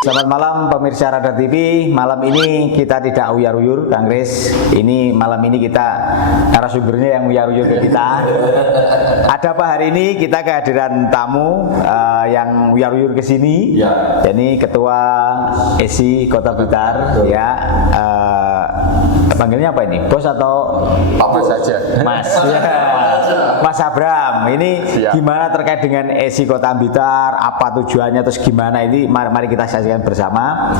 Selamat malam pemirsa Radar TV. Malam ini kita tidak uyar-uyur, Kang Kris. Ini malam ini kita narasumbernya yang uyar-uyur ke kita. Ada apa hari ini? Kita kehadiran tamu yang uyar-uyur ke sini. Ya. Jadi Ketua ESI Kota Blitar. Ya. Panggilnya apa ini? Bos atau Apa saja? Mas? Ya. Mas Abram. Ini Siap. gimana terkait dengan ESI Kota Blitar? Apa tujuannya? Terus gimana ini? Mari kita saksikan bersama.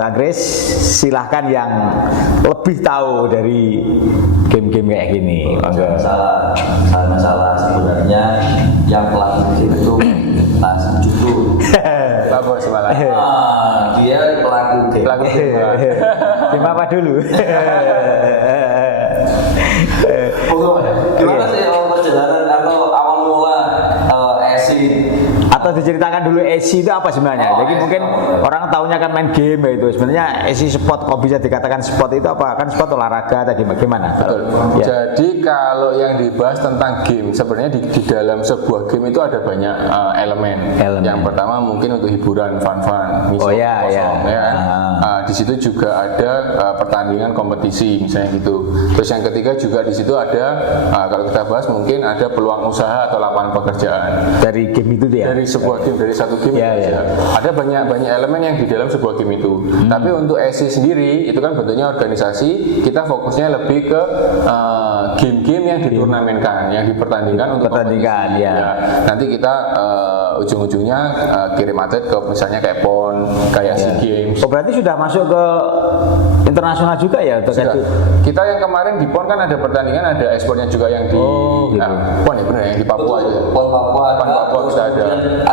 Kang Kris, silahkan yang lebih tahu dari game-game kayak gini. Monggo. Salah sebenarnya yang pelaku itu Mas Jutu. Pak Bos malah. Dia pelaku game. Pelaku game. Game apa dulu? Gimana sih perjalanan atau awal mula ESI? Atau diceritakan dulu ESI itu apa sebenarnya? Jadi mungkin orang taunya kan main game ya itu. Sebenarnya ESI sport, kok bisa dikatakan sport itu apa? Kan sport olahraga atau gimana? Betul. Ya. Jadi kalau yang dibahas tentang game, sebenarnya di dalam sebuah game itu ada banyak elemen. Yang pertama mungkin untuk hiburan, fun, Oh, ya, ya. kan? Di situ juga ada pertandingan kompetisi misalnya gitu. Terus yang ketiga juga di situ ada kalau kita bahas mungkin ada peluang usaha atau lapangan pekerjaan. Dari game itu dia. Dari sebuah game, dari satu game ada banyak elemen yang di dalam sebuah game itu. Tapi untuk ESI sendiri itu kan bentuknya organisasi, kita fokusnya lebih ke game-game yang diturnamenkan, yang dipertandingkan untuk pertandingan. kompetisi. Ya. Nanti kita ujung-ujungnya kirim atlet ke misalnya kayak PON, kayak SEA Games. Oh berarti sudah masuk ke internasional juga ya? Sudah. Kita yang kemarin di PON kan ada pertandingan, ada ekspornya juga yang di gitu. PON ya benar yang di Papua aja. PON Papua PON Papua bisa ada.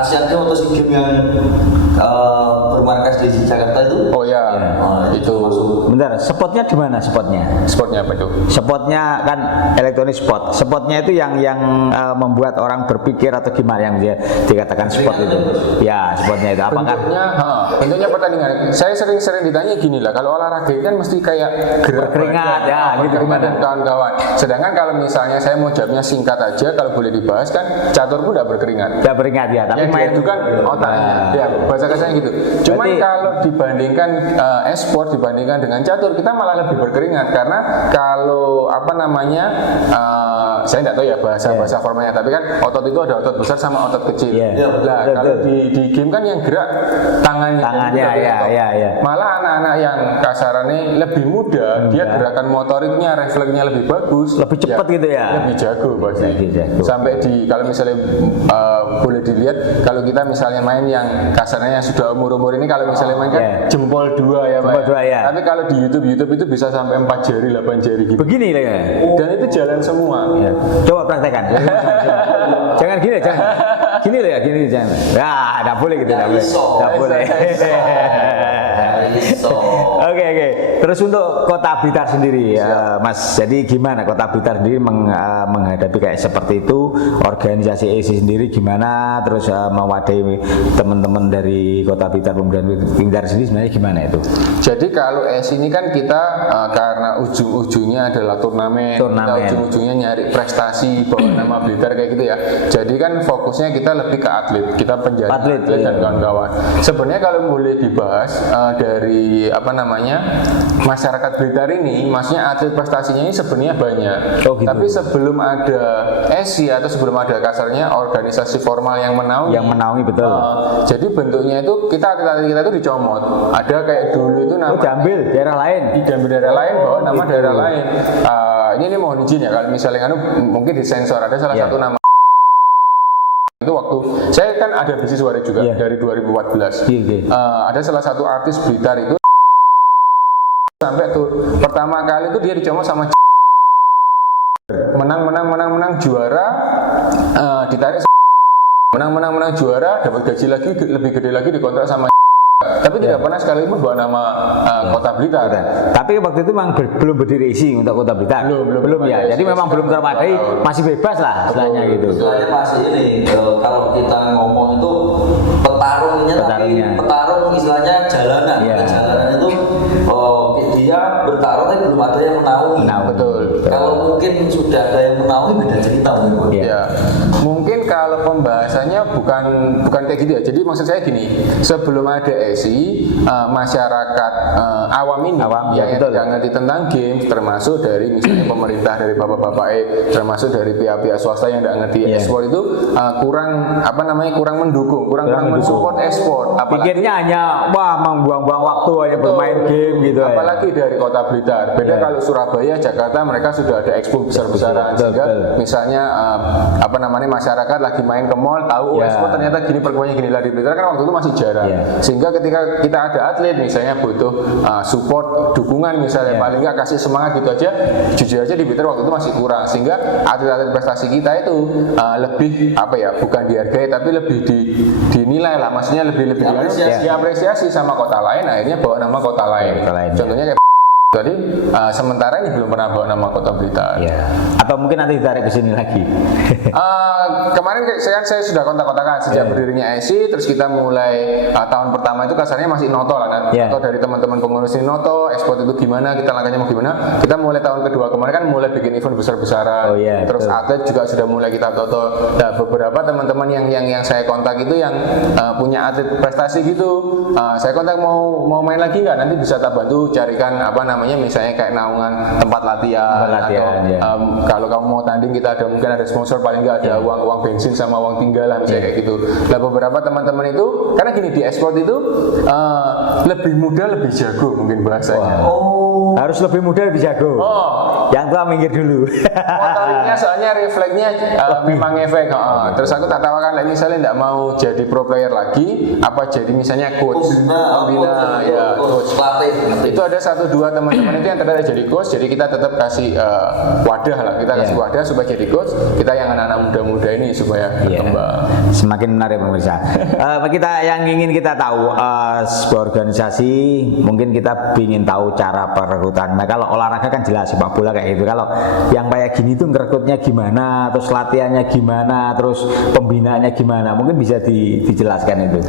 Asian Games atau SEA Games yang bermarkas di Jakarta itu? Oh ya, itu Bentar, spotnya di mana spotnya? sportnya apa itu? Spotnya kan elektronik spot. Spotnya itu yang membuat orang berpikir atau gimana yang dia dikatakan spot itu? Ya, spotnya itu. Apakah Bentuknya pertandingan. Saya sering ditanya gini lah, kalau olahraga kan mesti kayak berkeringat, ya, gitu berkeringat dan kawan-kawan. Sedangkan kalau misalnya saya mau jawabnya singkat aja, kalau boleh dibahas kan catur pun tidak berkeringat. tidak beringat ya? Tapi Yang main itu kan otaknya, ya bahasa kasarnya gitu. Cuman Berarti- kalau dibandingkan e-sport dibandingkan dengan catur, kita malah lebih berkeringat karena kalau apa namanya, saya tidak tahu ya bahasa formalnya, tapi kan otot itu ada otot besar sama otot kecil. Iya. Nah, Betul, kalau betul. di game kan yang gerak tangannya, Tangannya, bukan ya, otot. ya. Malah anak-anak yang kasarannya lebih muda, dia gerakan motoriknya, refleksnya lebih bagus, lebih cepat gitu ya? lebih jago pasti. Lebih jago. Sampai di kalau misalnya boleh dilihat kalau kita misalnya main yang kasarnya yang sudah umur ini, kalau misalnya main kan jempol 2 ya Pak. Jempol 2 ya. Tapi kalau di YouTube itu bisa sampai 4 jari 8 jari gitu. Begini lah ya. Dan itu jalan semua. Ya. Coba praktekkan. Jangan gini, jangan. Gini loh ya, gini jangan. Ya, enggak boleh gitu, enggak boleh. Enggak boleh. Oke. Terus untuk Kota Blitar sendiri ya, Mas. Jadi gimana Kota Blitar sendiri menghadapi kayak seperti itu? Organisasi ESI sendiri gimana? Terus mewadahi teman-teman dari Kota Blitar, pemuda Blitar sendiri sebenarnya gimana itu? Jadi kalau ESI ini kan kita karena ujung-ujungnya adalah turnamen. Kita ujung-ujungnya nyari prestasi bawa nama Blitar kayak gitu ya. Jadi kan fokusnya kita lebih ke atlet, kita penjara atlet dan kawan-kawan. Sebenarnya kalau boleh dibahas dari apa namanya masyarakat Blitar ini, maksudnya atlet prestasinya ini sebenarnya banyak. Oh, gitu. Tapi sebelum ada ESI atau sebelum ada kasarnya organisasi formal yang menaungi, Betul. jadi bentuknya itu kita atlet-atlet kita itu dicomot. Ada kayak dulu itu namanya diambil daerah lain. Diambil daerah lain, bawa nama daerah lain. Ini mohon izin ya kalau misalnya mungkin disensor, ada salah satu nama itu waktu saya kan ada bisnis waria juga dari 2014. Ada salah satu artis Blitar itu sampai tuh pertama kali itu dia dicomot sama menang juara, ditarik menang juara, dapat gaji lagi lebih gede lagi, dikontrak sama tapi tidak pernah sekalipun bawa nama Kota Blitar. Tapi waktu itu memang belum berdiri ESI untuk Kota Blitar. Belum ya. Jadi memang belum terpadai, masih bebas lah istilahnya gitu. Istilahnya masih ini, kalau kita ngomong itu petarungnya. Tapi petarung istilahnya jalanan. Jalanan itu dia bertarung tapi belum ada yang menaungi. Betul. Kalau mungkin sudah ada yang menaungi beda cerita. Ya. Mungkin kalau pembahasan bahasanya bukan kayak gitu ya. Jadi maksud saya gini, sebelum ada ESI, masyarakat awam ini yang tidak ngerti tentang game, termasuk dari misalnya pemerintah, dari bapak-bapak termasuk dari pihak-pihak swasta yang tidak ngerti e-sport itu kurang mendukung, kurang mensupport e-sport. Pikirnya hanya membuang-buang waktu hanya bermain game gitu. Apalagi dari Kota Blitar. Beda kalau Surabaya, Jakarta mereka sudah ada expo besar-besaran sehingga misalnya masyarakat lagi main ke mall tahu e-sport ternyata gini perkembangannya gini lah. Di Blitar kan waktu itu masih jarang. Sehingga ketika kita ada atlet misalnya butuh support, dukungan misalnya paling nggak kasih semangat gitu aja, jujur aja di Blitar waktu itu masih kurang, sehingga atlet-atlet prestasi kita itu lebih bukan dihargai tapi lebih dinilai lah, maksudnya lebih diapresiasi sama kota lain, akhirnya bawa nama kota lain. Contohnya kayak jadi sementara ini belum pernah bawa nama Kota Blitar. Atau mungkin nanti ditarik ke sini lagi. Kemarin saya sudah kontak-kontakan sejak berdirinya ESI, terus kita mulai tahun pertama itu kasarnya masih noto lah, noto dari teman-teman pengurus ini noto, e-sport itu gimana, kita langkahnya mau gimana. Kita mulai tahun kedua kemarin kan mulai bikin event besar-besaran, terus atlet juga sudah mulai kita toto. Nah, beberapa teman-teman yang saya kontak itu yang punya atlet prestasi gitu, saya kontak mau main lagi nggak, nanti bisa tak bantu carikan misalnya kayak naungan tempat latihan atau kalau kamu mau tanding kita mungkin ada sponsor, paling nggak ada uang bensin sama uang tinggal lah misalnya kayak gitu. Nah beberapa teman-teman itu karena gini di e-sport itu lebih muda lebih jago mungkin bahasanya. Harus lebih muda lebih jago. Yang tua minggir dulu. Motoriknya soalnya refleksnya memang efek. Terus aku tak tawarkan lah misalnya nggak mau jadi pro player lagi, apa jadi misalnya coach, pembina coach. Itu ada 1-2 teman-teman itu yang tertarik jadi coach, jadi kita tetap kasih wadah lah, kita kasih wadah supaya jadi coach, kita yang anak-anak muda-muda ini supaya berkembang. Semakin menarik pemirsa. Kita yang ingin kita tahu sebuah organisasi, mungkin kita ingin tahu cara perekrutan. Nah kalau olahraga kan jelas sepak bola kayak gitu. Kalau yang kayak gini tuh ngerekrutnya gimana, terus latihannya gimana, terus pembinaannya gimana, mungkin bisa dijelaskan itu.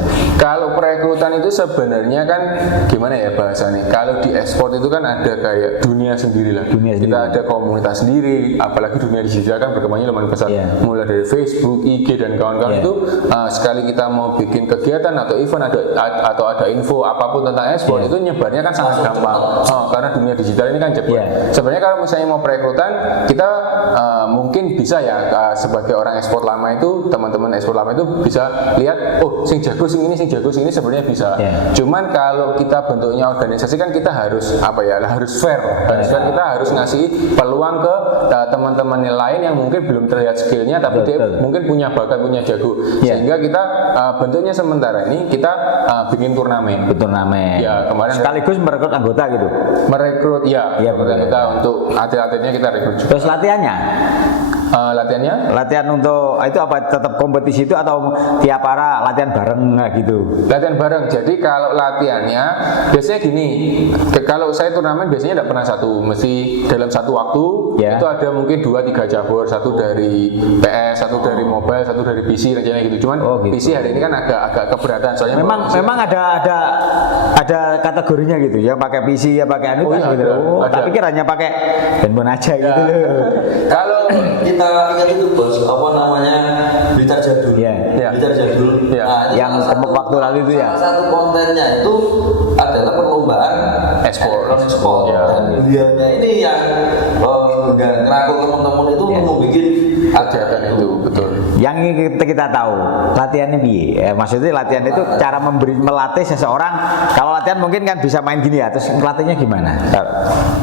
Kalau perekrutan itu sebenarnya kan gimana ya bahasanya? Kalau di e-sport itu kan ada kayak dunia sendiri lah. Kita ada komunitas sendiri, apalagi dunia digital kan berkembangnya lumayan besar. Mulai dari Facebook, IG dan kawan-kawan itu sekali kita mau bikin kegiatan atau event atau ada info apapun tentang e-sport itu nyebarnya kan sangat gampang. Karena dunia digital ini kan cepat. Sebenarnya kalau misalnya mau perekrutan, kita mungkin bisa sebagai orang e-sport lama itu, teman-teman e-sport lama itu bisa lihat, sing jago sing ini sebenarnya bisa. Cuman kalau kita bentuknya organisasi kan kita harus fair. Kita harus ngasih peluang ke teman-teman lain yang mungkin belum terlihat skillnya, tapi dia mungkin punya bakat, punya jago. Sehingga kita bentuknya sementara ini kita bikin turnamen. Kemarin sekaligus merekrut anggota gitu. Merekrut anggota untuk atlet-atletnya kita rekrut juga. Terus latihannya? Latihan untuk itu apa, tetap kompetisi itu atau tiap para latihan bareng gitu? Latihan bareng. Jadi kalau latihannya biasanya gini, kalau saya turnamen biasanya tidak pernah satu, mesti dalam satu waktu itu ada mungkin 2-3 cabur, satu dari PS, satu dari mobile, satu dari PC rencananya gitu. Cuman PC hari ini kan agak keberatan soalnya memang ada kategorinya gitu, yang pakai PC ya pakai anu gitu. Tapi kiranya pakai handphone aja gitu loh. Kalau kita ingat itu bos, Blitar Jadul. Blitar Jadul. Nah, yang waktu lalu itu salah satu kontennya itu adalah perlombaan e-sport. Dan beliaunya ini yang ngerangkul teman-teman itu mau bikin kegiatan itu, betul. Yang kita tahu latihannya piye? Maksudnya latihan itu cara melatih seseorang. Kalau latihan mungkin kan bisa main gini ya, terus melatihnya gimana?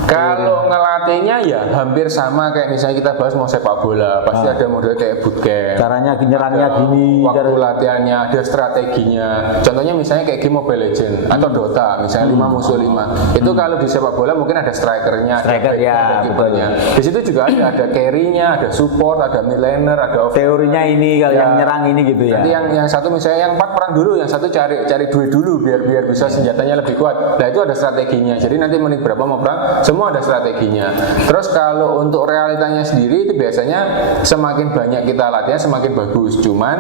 Kalau ngelatihnya ya hampir sama kayak misalnya kita bahas mau sepak bola, pasti ada model kayak bootcamp. Caranya nyerangnya gini, waktu latihannya, ada strateginya. Contohnya misalnya kayak game Mobile Legends atau Dota, misalnya 5 musuh 5. Itu kalau di sepak bola mungkin ada strikernya, ada kipernya. Di situ juga ada carry-nya, ada support, ada mid laner, ada teorinya ini kalau yang nyerang ini gitu ya. Nanti yang satu misalnya yang 4 perang dulu, yang satu cari duit dulu biar bisa senjatanya lebih kuat. Nah itu ada strateginya. Jadi nanti menit berapa mau perang, semua ada strateginya. Terus kalau untuk realitanya sendiri itu biasanya semakin banyak kita latihan semakin bagus. Cuman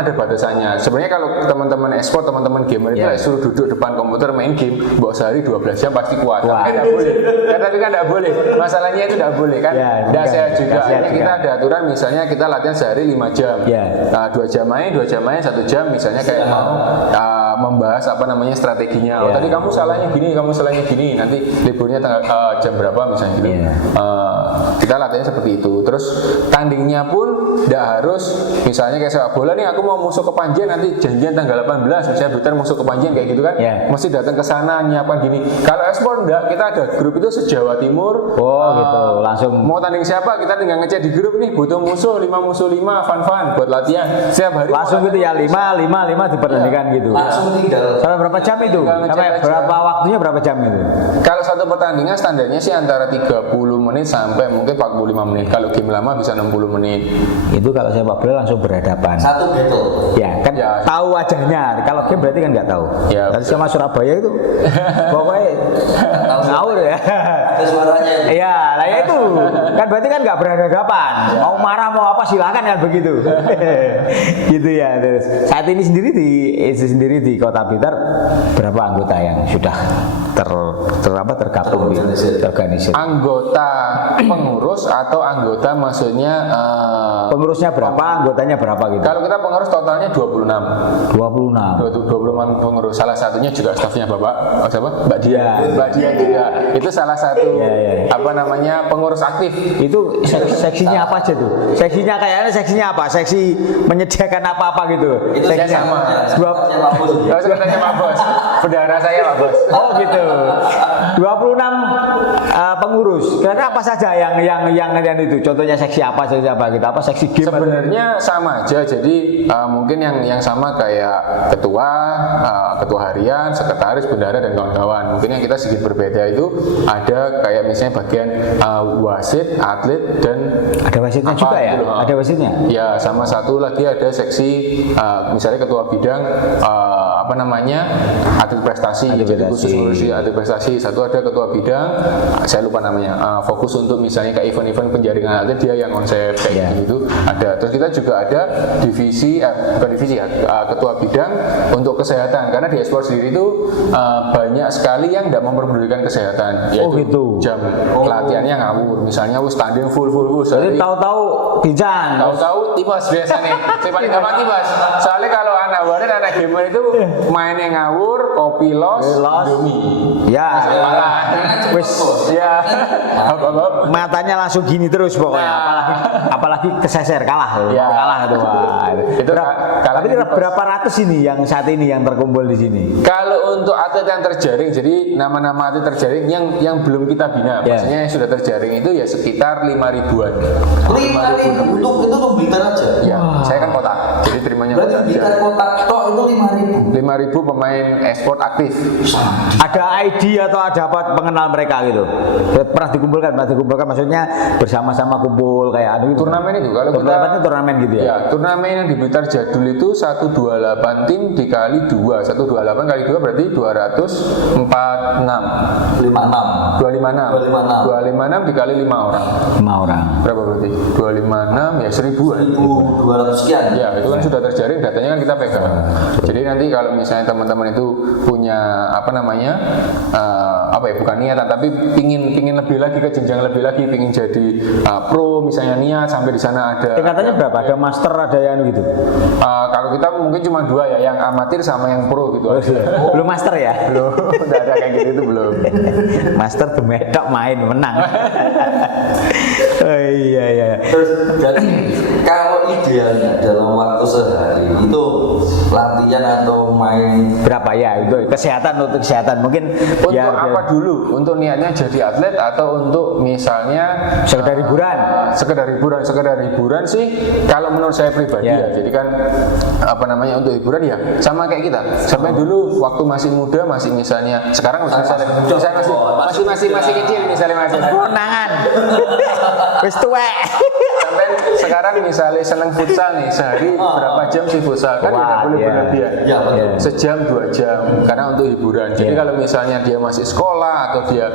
ada batasannya. Sebenarnya kalau teman-teman e-sport, teman-teman gamer itu suruh duduk depan komputer main game, bawa sehari 12 jam pasti kuat. Tapi kan tidak boleh. Masalahnya itu tidak boleh kan. Tidak sehat juga. Kita ada aturan misalnya kita latihan sehari 5 jam. Nah, 2 jam main, 1 jam misalnya kayak mau membahas apa namanya strateginya. Oh, tadi kamu salahnya gini, nanti liburnya jam berapa misalnya gitu. Kita latihannya seperti itu. Terus tandingnya pun tidak harus misalnya kayak sepak bola nih, aku mau musuh ke Panjen nanti janjian tanggal 18 misalnya Blitar musuh ke Panjen kayak gitu kan. Mesti datang ke sana nyiapkan gini. Kalau e-sport enggak, kita ada grup itu se-Jawa Timur. Gitu. Langsung mau tanding siapa, kita tinggal ngecek di grup nih, butuh musuh 5 fun buat latihan. Setiap hari langsung gitu ya, 5 dipertandingkan gitu. Langsung tinggal. Sampai berapa jam itu? Sampai berapa waktunya berapa jam itu? Kalau satu pertandingan standarnya sih antara 30 menit sampai mungkin 45 menit. Kalau game lama bisa 60 menit. Itu kalau sepak bola langsung berhadapan. Satu battle. Ya kan tahu wajahnya. Kalau game berarti kan nggak tahu. Tadi sama Surabaya itu pokoknya ngawur ya. Ada suaranya. Iya, lah ya itu kan berarti kan nggak berhadapan. Mau marah mau apa silakan kan begitu. Gitu ya. Terus saat ini sendiri di Kota Blitar berapa anggota yang sudah tergabung terorganisir? Anggota pengurus atau anggota maksudnya pengurusnya berapa, anggotanya berapa gitu? Kalau kita pengurus totalnya 26 pengurus. Salah satunya juga stafnya Bapak Mbak Dia juga. Itu salah satu apa namanya pengurus aktif. Itu seksinya apa aja tuh? Seksinya apa? Seksi menyediakan apa-apa gitu. Itu seksinya sama. Sekretariatnya Pak Bos. Bendahara saya Pak Bos. Oh gitu. 26 pengurus. Kira-kira apa saja yang itu? Contohnya seksi apa gitu? Apa seksi game? Sebenarnya sama aja. Jadi mungkin yang sama kayak ketua harian, sekretaris, bendahara dan kawan-kawan. Mungkin yang kita sedikit berbeda itu ada kayak misalnya bagian wasit, atlet dan ada wasitnya juga ya? Gitu. Ada wasitnya? Ya, sama satu lagi ada seksi misalnya ketua bidang apa namanya atlet prestasi. Jadi khusus ngurusi atlet prestasi. Satu ada ketua bidang, saya lupa namanya, fokus untuk misalnya kayak event-event penjaringan atlet, dia yang konsep kayak gitu. Ada. Terus kita juga ada divisi ketua bidang untuk kesehatan, karena di e-sport sendiri itu banyak sekali yang tidak memperdulikan kesehatan, yaitu gitu. Jam latihannya ngawur, misalnya tanding full. Jadi tahu-tahu pijan, tahu-tahu tipes biasanya. Saya paling gampang tipes. Soalnya kalau anak warid, anak gamer itu mainnya ngawur, kopi los, Indomie. Ya, wis ya. Matanya langsung gini terus pokoknya. Apalagi keseser kalah tuh. Itu tapi berapa ratus ini yang saat ini yang terkumpul di sini? Kalau untuk atlet yang terjaring, jadi nama-nama atlet terjaring yang belum kita bina, maksudnya yang sudah terjaring itu ya sekitar 5.000-an. 5.000 untuk Blitar aja? Ya, saya kan kota, jadi terimanya berarti Blitar kota tok itu 5.000 pemain e-sport aktif. Ada ID atau ada apa pengenal mereka gitu? Pernah dikumpulkan maksudnya bersama-sama kumpul kayak gitu. Turnamen itu kalau kita turnamen gitu ya? Ya, turnamen yang di Blitar Jadul itu 128 tim dikali 2. 128 kali 2 berarti 246. 256 dikali 5 orang. 5 orang. Berapa berarti? 256 ya 1.000-an. 1.200 sekian. Ya, itu kan sudah terjaring, datanya kan kita pegang. Jadi nanti kalau misalnya teman-teman itu punya apa namanya? Bukan niatan tapi pingin lebih lagi, ke jenjang lebih lagi, pingin jadi pro misalnya, niat sampai di sana ada. Tingkatannya berapa? Ada master, ada yang gitu. Kalau kita mungkin cuma 2 ya, yang amatir sama yang pro gitu aja. Belum master ya? Belum, udah ada kayak gitu itu belum. Master tuh medok main menang. Oh, iya. Terus jadi kalau idealnya dalam waktu sehari itu latihan atau main berapa ya? Itu untuk kesehatan mungkin untuk apa dulu? Untuk niatnya jadi atlet atau untuk misalnya sekedar hiburan? Sekedar hiburan sih kalau menurut saya pribadi ya. Jadi kan apa namanya, untuk hiburan ya sama kayak kita. Sampai dulu waktu masih muda, masih misalnya sekarang masih kecil misalnya masih konangan. Wis tuwek. Sampai sekarang misalnya seneng futsal nih, sehari berapa jam sih futsal? Kan tidak boleh berlebihan. Sejam 2 jam karena untuk hiburan. Jadi kalau misalnya dia masih sekolah atau dia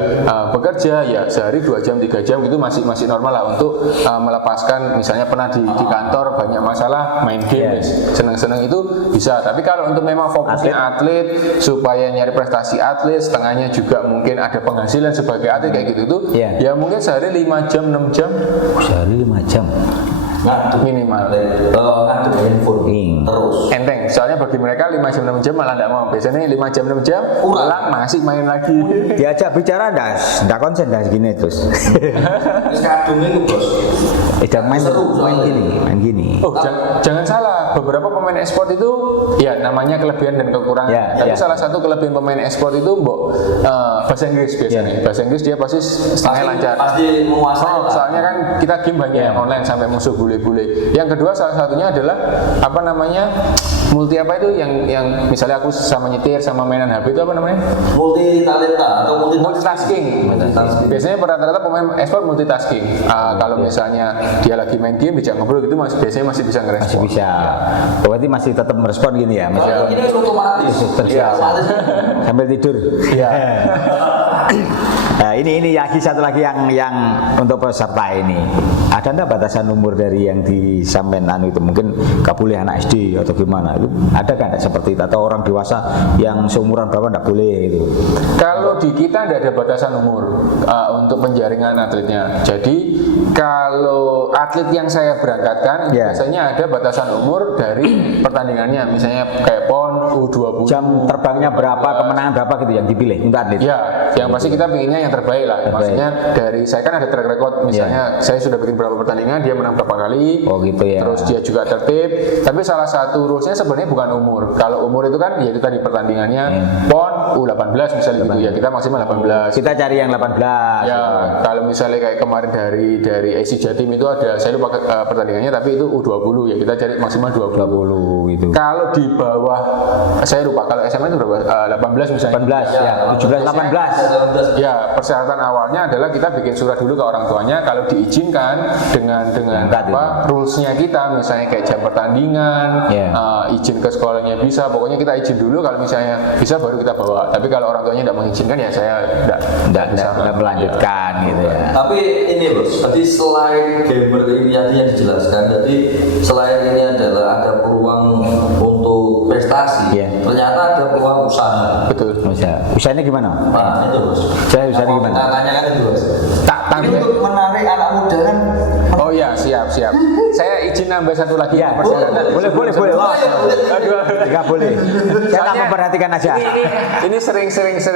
bekerja ya sehari 2 jam 3 jam gitu masih normal lah untuk melepaskan, misalnya pernah di kantor banyak masalah, main game seneng-seneng itu bisa. Tapi kalau untuk memang fokusnya atlet supaya nyari prestasi atlet, setengahnya juga mungkin ada penghasilan sebagai atlet kayak gitu tuh ya mungkin sehari 5 jam 6 jam. Sehari 5 jam. ngaduk Minimal. ngaduk handphone terus. Enteng, soalnya bagi mereka 5 jam 6 jam malah nggak mau. Biasanya 5 jam 6 jam pulang masih main lagi. Diajak bicara ndak konsen dah gini terus. Wis kadung itu bos. Jangan main gini. Oh, jangan salah, beberapa pemain e-sport itu ya namanya kelebihan dan kekurangan. Tapi salah satu kelebihan pemain e-sport itu bahasa Inggris biasanya. Bahasa Inggris dia pasti setengah lancar. Pasti menguasai. Soalnya kan kita game banyak yang online sampai musuh bule-bule. Yang kedua salah satunya adalah apa namanya? Multi apa itu yang misalnya aku sama nyetir sama mainan HP itu apa namanya? Multi talenta atau multitasking. Biasanya rata-rata pemain e-sport multitasking. Kalau misalnya dia lagi main game bisa ngobrol gitu biasanya masih bisa ngerespon. Masih bisa. Berarti masih tetap merespon gini ya, Mas. Ini otomatis. Sambil tidur. Iya. Nah, ini satu lagi yang untuk peserta ini. Ada enggak batasan umur dari yang disampaikan itu? Mungkin gak boleh anak SD atau gimana? Itu ada kan seperti itu atau orang dewasa yang seumuran berapa enggak boleh itu? Kalau di kita tidak ada batasan umur untuk penjaringan atletnya. Jadi kalau atlet yang saya berangkatkan biasanya ada batasan umur dari pertandingannya, misalnya kayak PON U20. Jam terbangnya berapa, kemenangan berapa gitu yang dipilih untuk atlet? Ya, yang pasti kita pinginnya yang terbaik lah. Maksudnya dari saya kan ada track record, misalnya saya sudah bikin berapa pertandingan, dia menang berapa kali. Oh gitu ya. Terus dia juga tertib. Tapi salah satu rulesnya sebenarnya bukan umur. Kalau umur itu kan ya itu tadi pertandingannya PON U18 misalnya gitu ya, kita maksimal 18. Kita cari yang 18. Ya, kalau misalnya kayak kemarin dari AC Jatim itu ada, saya lupa pertandingannya tapi itu U20 ya, kita cari maksimal 20 gitu. Kalau di bawah saya lupa, kalau SMA itu berapa? 18 misalnya. 18 ya, 17 18. Ya, persyaratan awalnya adalah kita bikin surat dulu ke orang tuanya kalau diizinkan dengan apa rulesnya kita, misalnya kayak jam pertandingan, izin ke sekolahnya bisa, pokoknya kita izin dulu, kalau misalnya bisa baru kita bawa. Tapi kalau orang tuanya tidak mengizinkan ya saya tidak bisa melanjutkan gitu ya. Tapi ini bos, tadi selain gamer ini tadi yang dijelaskan, jadi selain ini adalah ada peluang untuk prestasi, ternyata ada peluang usaha. Betul. Usahanya gimana? Nah itu bos. Saya usahanya gimana? Tanya kan itu bos. Ini untuk menarik anak muda kan. Oh ya, siap. Saya izin nambah satu lagi. Ya, boleh. Enggak boleh. Saya tak memperhatikan aja. Ini sering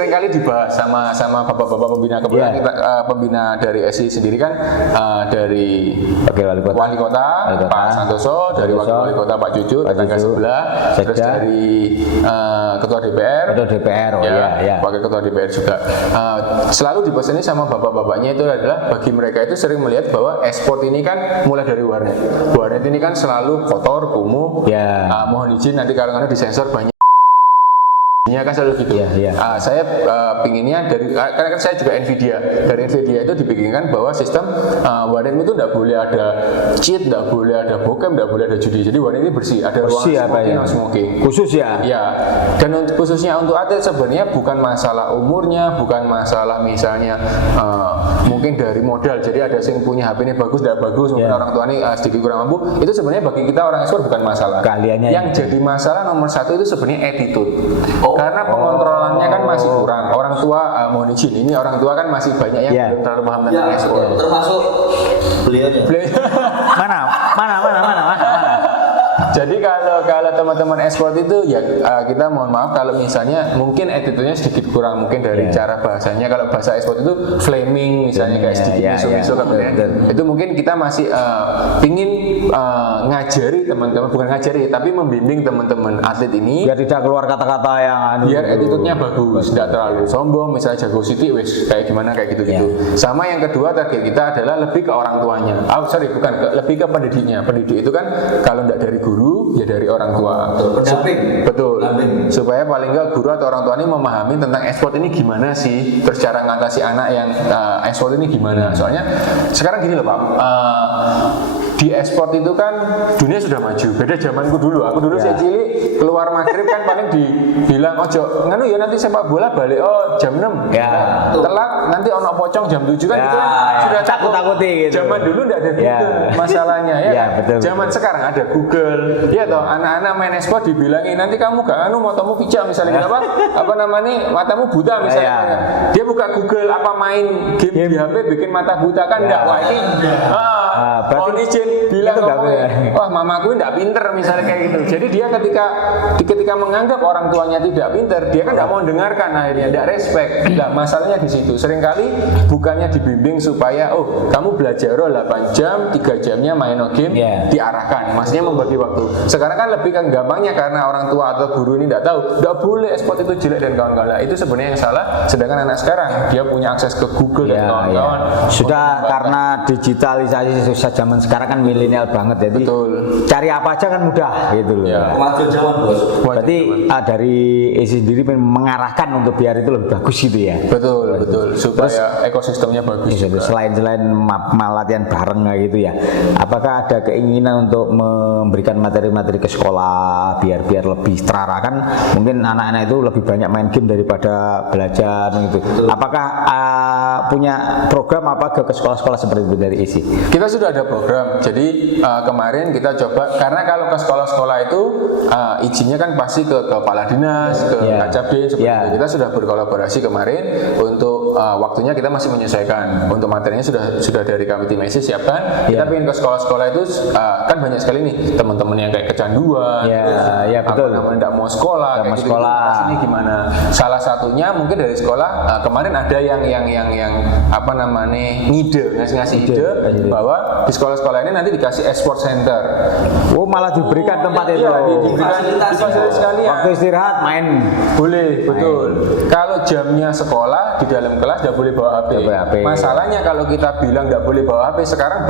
kali dibahas sama bapak-bapak pembina. Kebetulan kita pembina dari SI sendiri kan dari wali kota Pak Santoso, dari wakil wali kota Pak Cucu, tetangga sebelah, terus dari ketua DPR, wakil ketua DPR juga. Selalu dibahas ini sama bapak-bapaknya itu adalah bagi mereka itu sering melihat bahwa e-sport ini kan mulai dari warnet. Warnet ini kan selalu kotor, kumuh. Mohon izin nanti kalau anda disensor banyak. Kan selalu gitu. Saya pinginnya karena kan saya juga Nvidia. Dari Nvidia itu dibikinkan bahwa sistem warnet itu tidak boleh ada cheat, tidak boleh ada bokep, tidak boleh ada judi. Jadi warnet ini bersih, ada ruang smoking. Khusus ya. Dan khususnya untuk atlet sebenarnya bukan masalah umurnya, bukan masalah misalnya mungkin dari modal. Jadi ada yang punya HP ini bagus, tidak bagus, mungkin orang tua ini sedikit kurang mampu. Itu sebenarnya bagi kita orang ekspor bukan masalah. Yang jadi masalah nomor satu itu sebenarnya attitude. Karena pengontrolannya kan masih kurang. Orang tua mohon izin, ini orang tua kan masih banyak yang belum terlalu paham tentang ekspor. Termasuk beliaunya. Mana? Jadi kalau teman-teman ekspor itu ya kita mohon maaf kalau misalnya mungkin attitude-nya sedikit kurang mungkin dari cara bahasanya. Kalau bahasa ekspor itu flaming misalnya kayak sedikit miso-miso itu mungkin kita masih pingin ngajari teman-teman, bukan ngajari tapi membimbing teman-teman atlet ini biar tidak keluar kata-kata yang biar attitude-nya bagus, tidak terlalu sombong. Misalnya jago Siti wes kayak gimana kayak gitu-gitu. Sama yang kedua target kita adalah lebih ke orang tuanya. Lebih ke pendidiknya. Pendidik itu kan kalau tidak dari guru ya dari orang tua. Pendamping. Betul. Supaya paling enggak guru atau orang tua ini memahami tentang ekspor ini gimana sih, terus cara ngatasi anak yang ekspor ini gimana. Soalnya sekarang gini loh Pak, di ekspor itu kan dunia sudah maju. Beda zamanku dulu. Aku dulu saya cilik keluar maghrib kan paling dibilang ojo nganu ya nanti sepak bola balik jam 6. Telat nanti ono pocong jam 7 kan itu sudah takut-takuti gitu. Zaman dulu enggak ada Google masalahnya ya. Betul. Zaman sekarang ada Google. Ya toh anak-anak main ekspor dibilangin nanti kamu gak matamu picak misalnya apa namanya matamu buta misalnya. Dia buka Google apa main game di HP bikin mata buta kan enggak. Wah ini mohon izin bilang ngomongnya, wah mamaku nggak pinter misalnya kayak gitu. Jadi dia ketika menganggap orang tuanya tidak pinter, dia kan nggak mau dengarkan, akhirnya nggak respect. Nah, masalahnya di situ. Seringkali bukannya dibimbing supaya kamu belajar 8 jam, 3 jamnya main game, diarahkan. Maksudnya membagi waktu. Sekarang kan lebih kan gampangnya karena orang tua atau guru ini nggak tahu, nggak boleh e-sport itu jelek dan kawan-kawan. Itu sebenarnya yang salah. Sedangkan anak sekarang dia punya akses ke Google dan kawan-kawan. Sudah karena digitalisasi susah zaman sekarang kan milenial banget, jadi cari apa aja kan mudah gitu loh. Kemajuan zaman bos. Berarti dari ESI sendiri mengarahkan untuk biar itu lebih bagus gitu ya. Betul. Supaya ekosistemnya bagus. Selain latihan bareng kayak gitu ya. Apakah ada keinginan untuk memberikan materi-materi ke sekolah biar lebih terarah, kan mungkin anak-anak itu lebih banyak main game daripada belajar gitu. Apakah punya program apa ke sekolah-sekolah seperti itu dari ESI? Kita sudah ada program. Jadi kemarin kita coba, karena kalau ke sekolah-sekolah itu izinnya kan pasti ke kepala dinas, ke Kacabdin seperti itu. Kita sudah berkolaborasi kemarin untuk waktunya kita masih menyesuaikan. Untuk materinya sudah dari kami tim ESI siapkan. Kita ingin ke sekolah-sekolah itu kan banyak sekali nih teman-teman yang kayak kecanduan, betul. Tidak mau sekolah, kayak gitu. Ini gimana? Salah satunya mungkin dari sekolah kemarin ada yang apa namanya ngasih ide bahwa di sekolah-sekolah ini nanti dikasih e-sport center. Malah diberikan tempat itu. Difasilitas sekalian. Waktu istirahat main. Boleh, betul. Kalau jamnya sekolah di dalam kelas tidak boleh bawa HP. Masalahnya kalau kita bilang tidak boleh bawa HP, sekarang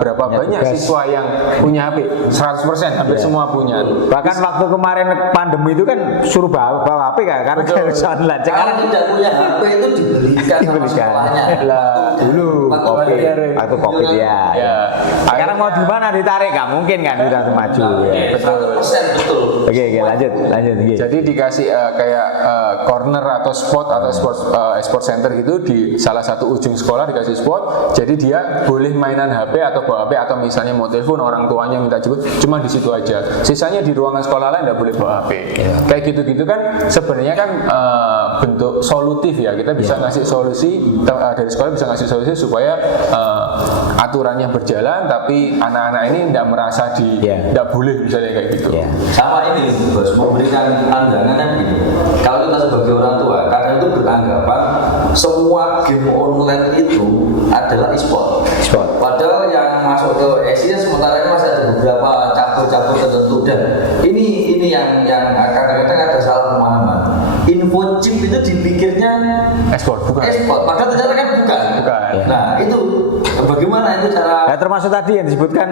berapa banyak siswa yang punya HP? 100%, hampir semua punya. Bahkan waktu kemarin pandemi itu kan suruh bawa HP kan, karena harus online. Sekarang tidak punya HP itu dibelikan sama sekolahnya. Dulu waktu COVID ya. Sekarang mau di mana ditarik nggak mungkin kan, sudah maju. Betul. Oke, lanjut. Jadi dikasih kayak corner atau spot atau sport center gitu di salah satu ujung sekolah, dikasih spot. Jadi dia boleh mainan HP atau bawa HP, atau misalnya mau telepon orang tuanya minta jemput, cuma di situ aja. Sisanya di ruangan sekolah lain tidak boleh bawa HP. Kayak gitu-gitu kan sebenarnya kan bentuk solutif ya. Kita bisa ngasih solusi, dari sekolah bisa ngasih solusi supaya aturannya berjalan, tapi anak-anak ini tidak merasa tidak boleh misalnya kayak gitu. Sama ini bos, memberikan pandangan kan gitu. Kalau kita sebagai orang tua, karena itu beranggapan semua game online itu adalah e-sport. Padahal yang masuk ke ESI sementara ini masih ada beberapa cabur-cabur tertentu, dan ini yang kadang-kadang ada salah pemahaman. Info chip itu dipikirnya e-sport, bukan? E-sport, padahal ternyata kan bukan. Nah itu bagaimana itu cara? Termasuk tadi yang disebutkan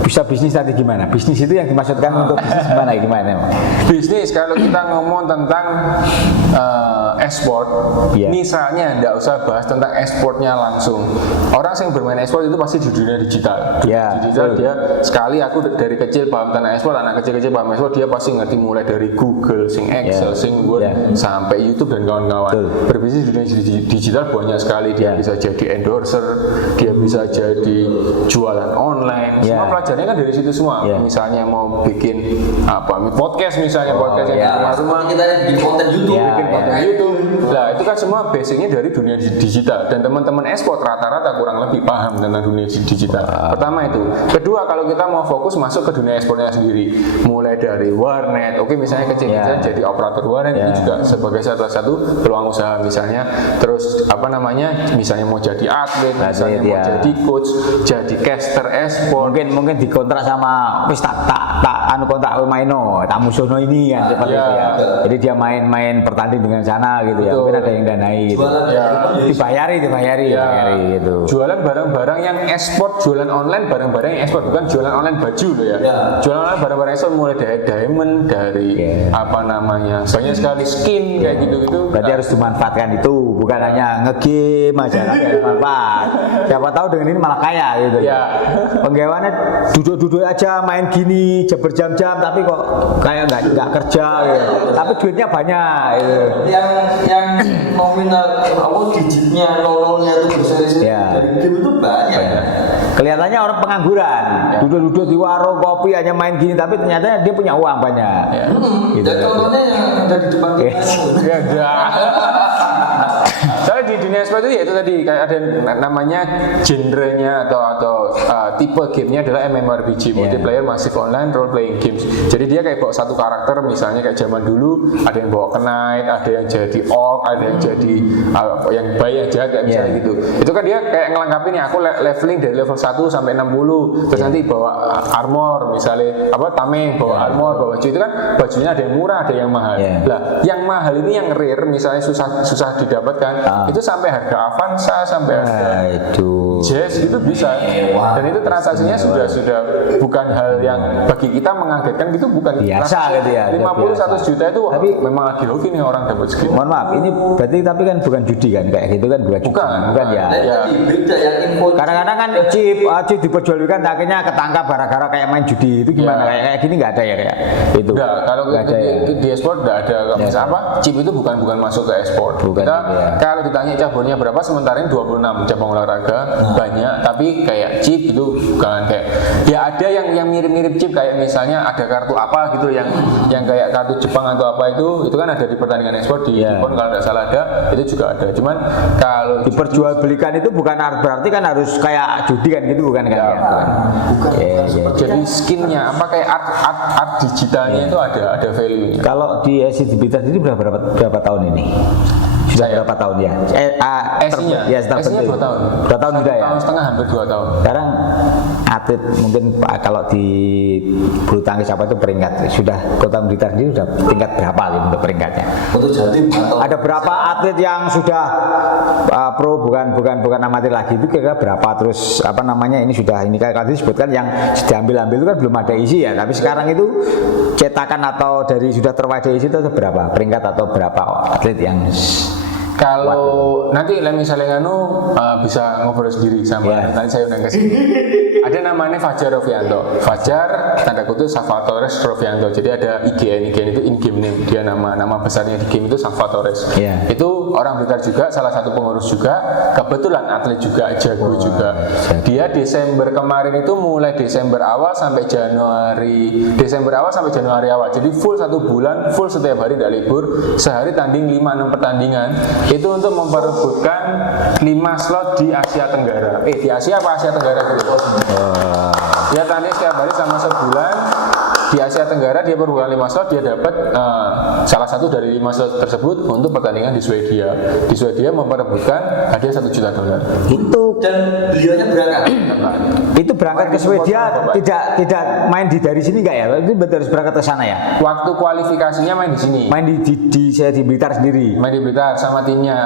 bisa bisnis tadi gimana? Bisnis itu yang dimaksudkan untuk bisnis gimana? Bisnis kalau kita ngomong tentang e-sport, misalnya tidak usah bahas tentang e-sportnya langsung. Orang yang bermain e-sport itu pasti di dunia digital. Digital dia sekali aku dari kecil paham tentang e-sport, anak kecil paham e-sport, dia pasti ngerti mulai dari Google, Excel, Word, sampai YouTube dan kawan-kawan. Berbisnis di dunia digital banyak sekali. Dia bisa jadi endorser, dia bisa jadi jualan online. Semua pelajarannya kan dari situ semua. Misalnya mau bikin podcast misalnya, podcast yang di rumah-rumah, kita bikin konten YouTube. Nah itu kan semua basicnya dari dunia digital. Dan teman-teman e-sport rata-rata kurang lebih paham tentang dunia digital. Pertama itu. Kedua, kalau kita mau fokus masuk ke dunia e-sportnya sendiri, mulai dari warnet. Oke, misalnya kecil-kecil jadi operator warnet, itu juga sebagai salah satu peluang usaha misalnya. Terus misalnya mau jadi atlet, misalnya mau jadi coach, jadi caster e-sport. Mungkin dikontrak sama kontrak maino, tak musuhno ini kan seperti itu ya. Jadi dia main bertanding dengan sana gitu ya. Mungkin ada yang danai gitu. Dibayari gitu. Jualan barang-barang yang e-sport, jualan online barang-barang yang e-sport, bukan jualan online baju loh ya. Jualan online barang-barang e-sport mulai dari diamond, dari banyak sekali skin kayak gitu-gitu. Berarti harus dimanfaatkan itu, bukan hanya nge-game aja tapi ada manfaat. Siapa tahu dengan ini malah kaya gitu. Penggawaannya duduk-duduk aja main gini berjam-jam tapi kok kayak nggak kerja gitu. Tapi duitnya banyak gitu. Yang nominal digitnya nolnya itu besar-besar dari game itu banyak. Kelihatannya orang pengangguran, duduk-duduk di warung kopi hanya main gini, tapi ternyata dia punya uang banyak. Gitu. Dan contohnya yang ada di depan kita. Soalnya di dunia seperti itu tadi kayak ada namanya genrenya atau tipe gamenya adalah MMORPG, multiplayer massive online role playing games. Jadi dia kayak bawa satu karakter, misalnya kayak zaman dulu ada yang bawa knight, ada yang jadi orc, ada yang jadi yang baik yang jahat kayak misalnya gitu. Itu kan dia kayak ngelengkapi nih, aku leveling dari level 1 sampai 60, terus nanti bawa armor, misalnya tameng bawa armor, bawa baju. Itu kan bajunya ada yang murah, ada yang mahal. Lah, yang mahal ini yang rare, misalnya susah didapatkan, itu sampai harga Avanza, sampai harga Jazz itu bisa. Dan itu transaksinya sudah bukan hal yang bagi kita mengagetkan gitu, bukan biasa gitu ya. 50-100 juta itu tapi memang lagi hoki nih orang dapat segitu. Mohon maaf, ini berarti tapi kan bukan judi kan, kayak gitu kan bukan ya. Beda yang info. Kadang-kadang kan chip diperjualbelikan akhirnya ketangkap gara-gara kayak main judi, itu gimana? Kayak gini nggak ada ya kayak itu. Enggak, kalau di e-sport nggak ada misalnya apa? Chip itu bukan masuk ke e-sport. Kita kalau ditanya cabangnya berapa, sementara ini 26 cabang olahraga banyak, tapi kayak chip itu bukan kayak ya ada yang mirip-mirip chip, kayak misalnya ada kartu apa gitu yang kayak kartu Jepang atau apa itu kan ada di pertandingan e-sport di Jepang kalau nggak salah ada, itu juga ada. Cuman kalau diperjualbelikan itu bukan berarti kan harus kayak judi kan gitu, bukan kan? Bukan. Jadi skinnya apa kayak art digitalnya itu ada value-nya. Kalau di Exhibitor ini berapa tahun ini? Sudah berapa tahun ya? S-nya 2 tahun. 2 tahun sudah ya? 1,5 tahun, hampir 2 tahun. Sekarang atlet mungkin kalau di bulu tangkis apa itu peringkat sudah Kota Blitar ini sudah tingkat berapa gitu untuk peringkatnya? Untuk Jatim atau ada berapa atlet yang sudah pro, bukan amatir lagi, itu kira-kira berapa? Terus apa namanya ini sudah ini kayak tadi disebutkan yang diambil itu kan belum ada isi ya, tapi sekarang itu cetakan atau dari sudah terwadai isi itu berapa peringkat atau berapa atlet yang kalau nanti misalnya bisa ngobrol sendiri sama nanti saya undang ke sini. Ada namanya Fajar Rofianto. Fajar tanda kutip Salvatores Rofianto. Jadi ada IGN itu in-game name. Dia nama besarnya di game itu Salvatores. Itu orang Blitar juga, salah satu pengurus juga. Kebetulan atlet juga, jago juga. Dia Desember kemarin itu mulai Desember awal sampai Januari awal. Jadi full 1 bulan, full setiap hari tidak libur. Sehari tanding 5-6 pertandingan. Itu untuk memperebutkan 5 slot di Asia Tenggara. Di Asia apa Asia Tenggara gitu. Dia tanding setiap hari sama sebulan di Asia Tenggara, dia perbutkan 5 slot, dia dapat salah satu dari 5 slot tersebut untuk pertandingan di Swedia. Di Swedia memperebutkan hadiah $1 juta. Itu dan beliaunya berangkat. Itu berangkat ke Swedia, tidak main dari sini enggak ya? Itu harus berangkat ke sana ya? Waktu kualifikasinya main di sini. Main di Blitar sendiri. Main di Blitar sama timnya.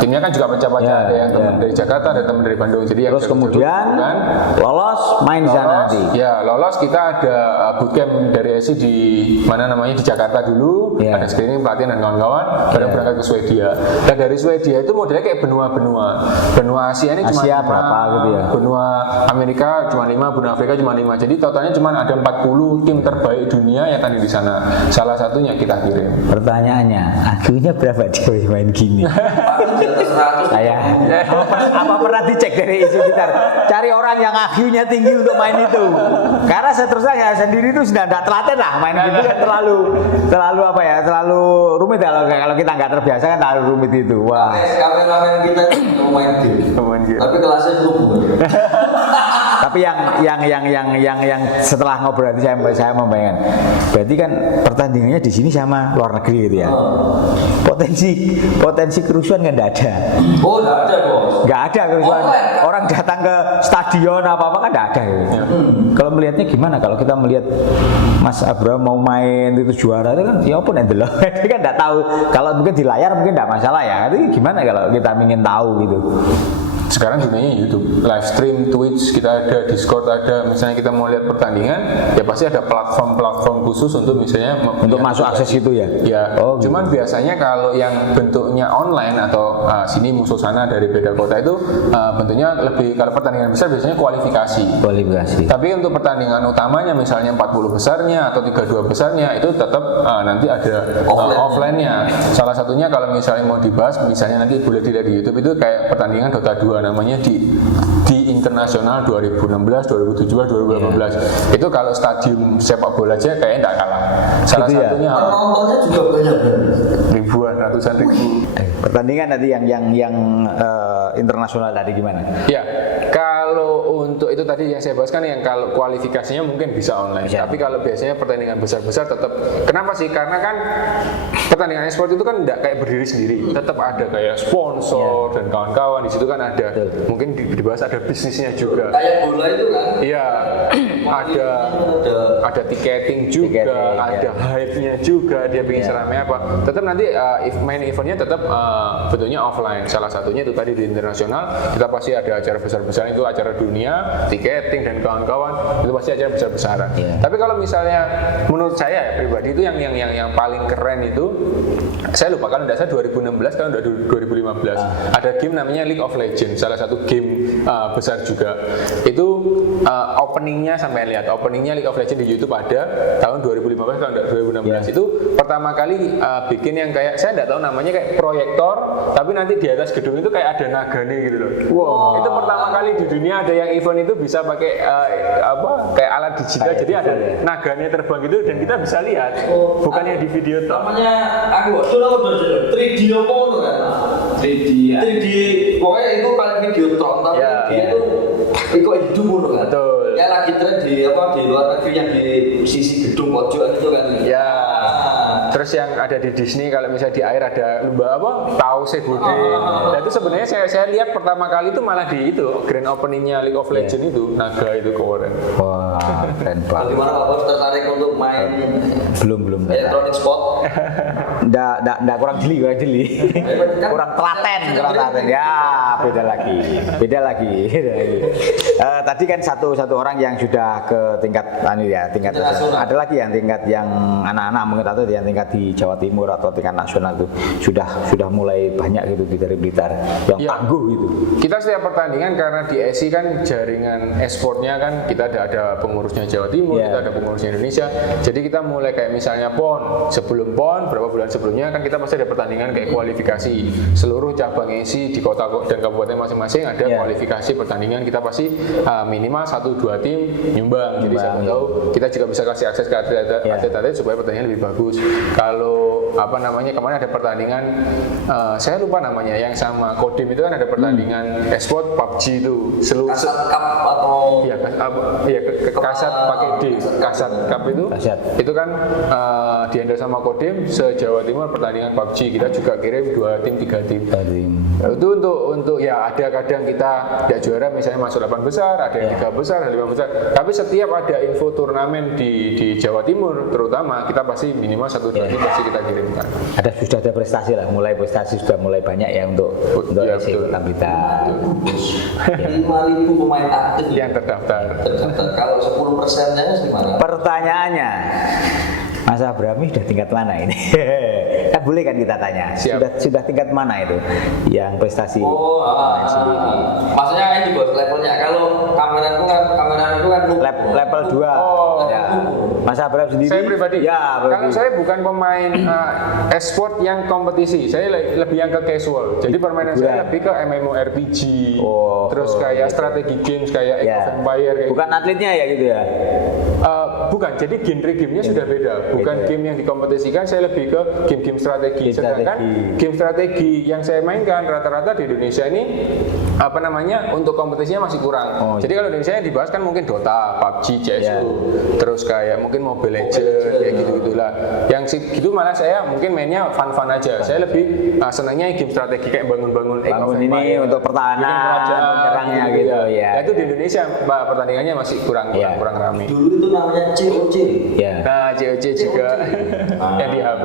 Timnya kan juga pecah-pecah, ada yang teman dari Jakarta, ada teman dari Bandung. Jadi terus kemudian lolos main di sana nanti. Ya, lolos kita ada bootcamp dari ESI di mana namanya di Jakarta dulu. Ada screening pelatihan dan kawan-kawan. Baru berangkat ke Swedia. Dan dari Swedia itu modelnya kayak benua-benua. Benua Asia ini cuma berapa gitu ya? Benua Amerika cuma 5, benua Afrika cuma 5. Jadi totalnya cuma ada 40 tim terbaik dunia yang tanding di sana. Salah satunya kita kirim. Pertanyaannya, akhirnya berapa dia main gini? Saya apa pernah dicek dari isu Blitar? Cari orang yang akhirnya tinggi untuk main itu. Karena saya sendiri itu sudah tidak telaten lah main gitu kan, terlalu apa ya? Terlalu rumit kalau kita nggak terbiasa kan terlalu rumit itu. Wah. Kawan-kawan kita mau main game. Tapi kelasnya belum. Tapi yang setelah ngobrol nanti saya membayangkan, berarti kan pertandingannya di sini sama luar negeri gitu ya. Potensi kerusuhan kan tidak ada. Oh, tidak ada bos. Nggak ada kerusuhan. Orang datang ke stadion apa kan tidak ada. Gitu. Kalau melihatnya gimana? Kalau kita melihat Mas Abraham mau main itu juara itu kan, ya apa nanti loh. Dia kan tidak tahu. Kalau mungkin di layar mungkin tidak masalah ya. Tapi gimana kalau kita ingin tahu gitu? Sekarang dunianya YouTube, live stream, Twitch, kita ada, Discord ada. Misalnya kita mau lihat pertandingan, ya pasti ada platform-platform khusus untuk misalnya untuk masuk akses itu ya. Ya. Cuman biasanya kalau yang bentuknya online atau sini musuh sana dari beda kota itu bentuknya lebih, kalau pertandingan besar biasanya kualifikasi. Tapi untuk pertandingan utamanya misalnya 40 besarnya atau 32 besarnya itu tetap nanti ada offline-nya. Salah satunya kalau misalnya mau dibahas, misalnya nanti boleh dilihat di YouTube itu kayak pertandingan Dota 2 namanya di internasional 2016, 2017, 2018. Itu kalau stadium sepak bola aja kayaknya tidak kalah. Salah gitu satunya penontonnya juga banyak. ribuan, ratusan ribu. Pertandingan nanti yang internasional tadi gimana? Ya, kalau untuk itu tadi yang saya bahas kan yang kalau kualifikasinya mungkin bisa online. Bisa. Tapi kalau biasanya pertandingan besar-besar tetap, kenapa sih? Karena kan pertandingan e-sport itu kan tidak kayak berdiri sendiri, tetap ada kayak sponsor dan kawan-kawan di situ kan ada. Betul. Mungkin dibahas ada bisnisnya juga. Kayak bola itu kan. Iya, ada tiketing juga, ada hype-nya juga, dia pengen seramai apa. Tetap nanti main eventnya tetap bentuknya offline. Salah satunya itu tadi di internasional, kita pasti ada acara besar-besaran, itu acara dunia, tiketing dan kawan-kawan, itu pasti acara besar-besaran. Tapi kalau misalnya menurut saya ya pribadi itu yang paling keren itu, saya lupa kalau tidak saya 2016 kalau udah 2015 ada game namanya League of Legends, salah satu game besar juga. Itu openingnya sampai lihat openingnya League of Legends di YouTube ada tahun 2015 kalau enggak 2016 itu pertama kali bikin yang kayak saya enggak tahu namanya kayak proyektor tapi nanti di atas gedung itu kayak ada nagane gitu loh. Wow. Itu pertama kali di dunia ada yang event itu bisa pakai kayak alat digital jadi ada nagane terbang gitu dan kita bisa lihat bukannya di video toh. Namanya aku sudah 3D apa itu kan? 3D pokoknya itu paling video tron tapi dia itu ikut hidup kan. Betul. Ya lagi tren di luar negeri yang di sisi gedung pojok itu kan. Ya. Terus yang ada di Disney kalau misalnya di air ada lumba tahu segede. Nah itu sebenarnya saya lihat pertama kali itu malah di itu grand openingnya League of Legends itu naga itu keren. Wah, keren banget. Bagaimana Pak Bos tertarik untuk main Belum. electronic sport? Nggak kurang jeli. kurang telaten. Ya, beda lagi. Tadi kan satu orang yang sudah ke tingkat tingkat ada lagi yang tingkat yang anak-anak mungkin atau yang tingkat di Jawa Timur atau tingkat nasional itu sudah mulai banyak gitu dari Blitar yang tangguh gitu. Kita setiap pertandingan karena di ESI kan jaringan e-sportnya kan kita ada pengurusnya Jawa Timur, kita ada pengurusnya Indonesia. Jadi kita mulai kayak misalnya PON, sebelum PON berapa bulan sebelumnya kan kita pasti ada pertandingan kayak kualifikasi. Seluruh cabang ESI di kota dan kabupaten masing-masing ada kualifikasi pertandingan, kita pasti minimal 1-2 tim nyumbang. Jadi saya tahu kita juga bisa kasih akses ke atlet-atlet supaya pertandingan lebih bagus. Kalau kemarin ada pertandingan saya lupa namanya yang sama Kodim itu kan ada pertandingan e-sport PUBG itu Kasat Cup atau Kasat pakai D Kasat Cup itu kan di-handle sama Kodim se-Jawa Timur pertandingan PUBG kita juga kirim 2 tim 3 tim. Itu untuk ya ada kadang kita tidak juara misalnya masuk 8 besar, ada yang 3 besar, ada 5 besar. Tapi setiap ada info turnamen di Jawa Timur terutama kita pasti minimal 1-2 tim pasti kita kirimkan. Sudah ada prestasi lah, prestasi sudah mulai banyak ya untuk ESI Kota Blitar. 5.000 pemain aktif yang terdaftar. Kalau 10%-nya gimana? Pertanyaannya, Mas Abrami sudah tingkat mana ini? Kan boleh kan kita tanya. Sudah tingkat mana itu yang prestasi sendiri? Maksudnya ini bos levelnya. Kalau kamera itu kan level 2. Ya. Mas Abrami sendiri? Saya pribadi. Ya, kalau saya bukan pemain e-sport yang kompetisi, saya lebih yang ke casual. Jadi permainan saya lebih ke MMORPG. Terus kayak strategi games kayak Age of Empire kayak bukan atletnya ya gitu ya? Bukan, jadi genre gamenya sudah beda. Bukan game yang dikompetisikan, saya lebih ke game-game strategi. Sedangkan game strategi yang saya mainkan rata-rata di Indonesia ini untuk kompetisinya masih kurang. Jadi kalau Indonesia yang dibahas kan mungkin Dota, PUBG, CS:GO, terus kayak mungkin Mobile Legends kayak gitu-gitulah. Yang gitu malah saya mungkin mainnya fun-fun aja. Saya lebih senangnya game strategi kayak bangun ini untuk pertahanan, menyerangnya gitu ya. Itu di Indonesia pertandingannya masih kurang ramai. Dulu itu namanya COC. Nah, COC juga yang di HP.